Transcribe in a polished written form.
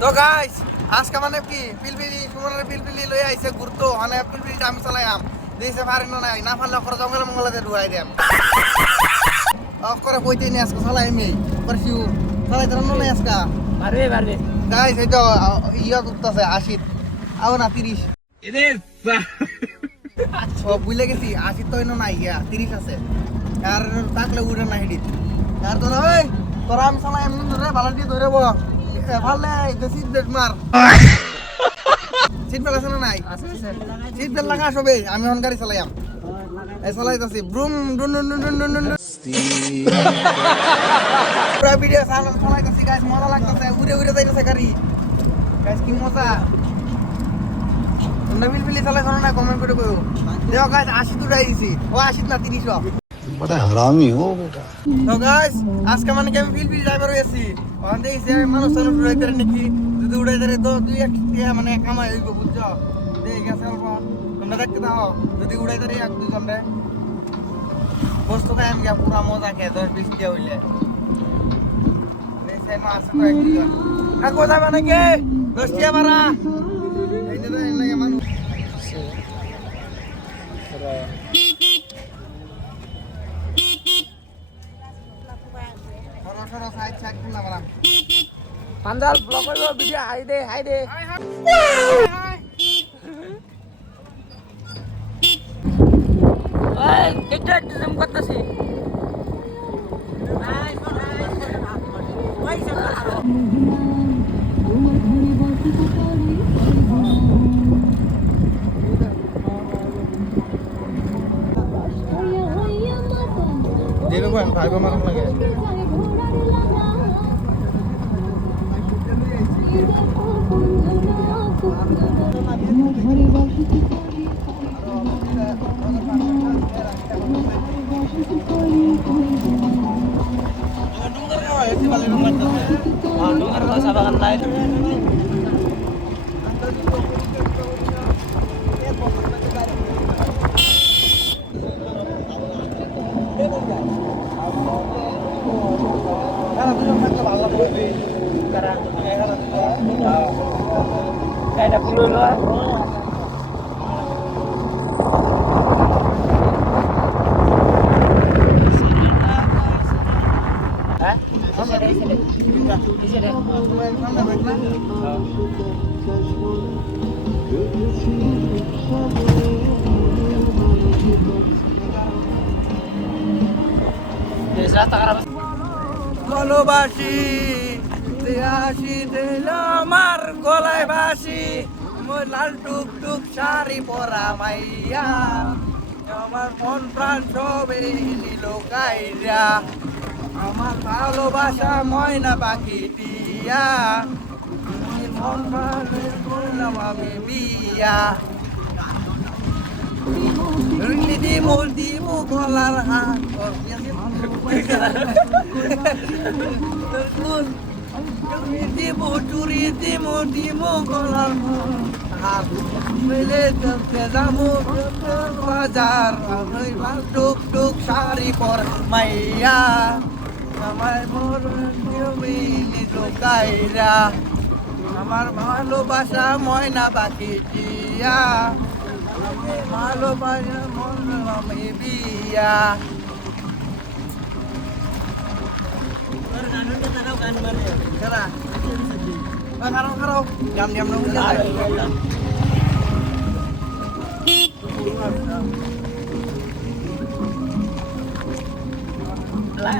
তো গাইস আজকে মানে কি পিলপিলি সুমনের পিলপিলি লই আইছে ঘুরতো মানে পিলপিলিটা আমি চালাইয়াম দিছে পারেন না নাই না পারলে করে জঙ্গলে মঙ্গলাতে ঢুকাই দেন অফ করে কইতে নি আজকে চালাইমি পারফিউ চালাইতে না নাই আজকে পারবে গাইস এই তো ইয়া উঠতাছে 80 আও না 30 এরে ও বুঝলে গেছি 80 তো ইনো নাই ইয়া 30 আছে আর তাকলে উড়ে না হিডি আর তো ওই তোরা আমি চালাইম ধরে ভালো দিয়ে ধরে বো ভালে সিট বেল্ট মার সিট বেল্ট আছে না নাই সিট বেল্ট লাগা সবে আমি অন গাড়ি চালাইয়াম এই চালাইতাছি ব্রুম ডুন ডুন ডুন ডুন ডুন পুরা ভিডিও চালাইতাছি গাইস মজা লাগতাছে উড়ে উড়ে যাইতাছে গাড়ি গাইস কি মজা নবিল বিলি চালাই শোনো না কমেন্ট করে কইও দেখো গাইস 80 দুটাই দিছি ও 80 না 30 बड़ा हरामी हो बेटा। তো গাইস আজকে মানে কি আমি পিলপিলি ড্রাইভার হইছি ওখান থেকে সে মানুষ চালু উড়াইতে নাকি যদি উড়াইতে তো দুই এক টাকা মানে কামাই হইব বুঝছো দেখ গেছে অল্প তোমরা দেখতে দাও যদি উড়াইতে এক দুজন রে বস্তু খাই আমি পুরা মজা খেয়ে 10-20 টাকা হইলে এই সেই মাছ কয়েক দুজন আর কোথায় মানে কি 10 টাকা ভাড়া এই যে এই লাগে মানুষ পান্ডাল ব্লক করব ভিডিও হাই দে ওই একটু একটু জুম করতেছি যেরকম ভাইবা মারণ লাগে কাইটা পুরো লয় হ্যাঁ ভালোবাসি আসি দিল আমার গলায় বাসি লাল টুক টুক শাড়ি পরা মাইয়া আমার মন প্রাণ সবে নিল কাইরা আমার ভালোবাসা ময়না পাখি টিয়া মন প্রাণ করলাম আমি বিয়া দিমু গলার হাত দিমু চুরি দিমু গলার হাত মিলে চলতে যাবো বাজার টুক টুক শাড়ি পর মাইয়া আমার মোর নিজ কাইরা আমার ভালোবাসা ময়না পাখি টিয়া ভালোবাসা মন আমি বিয়া খারাপ জাম জাম না লাই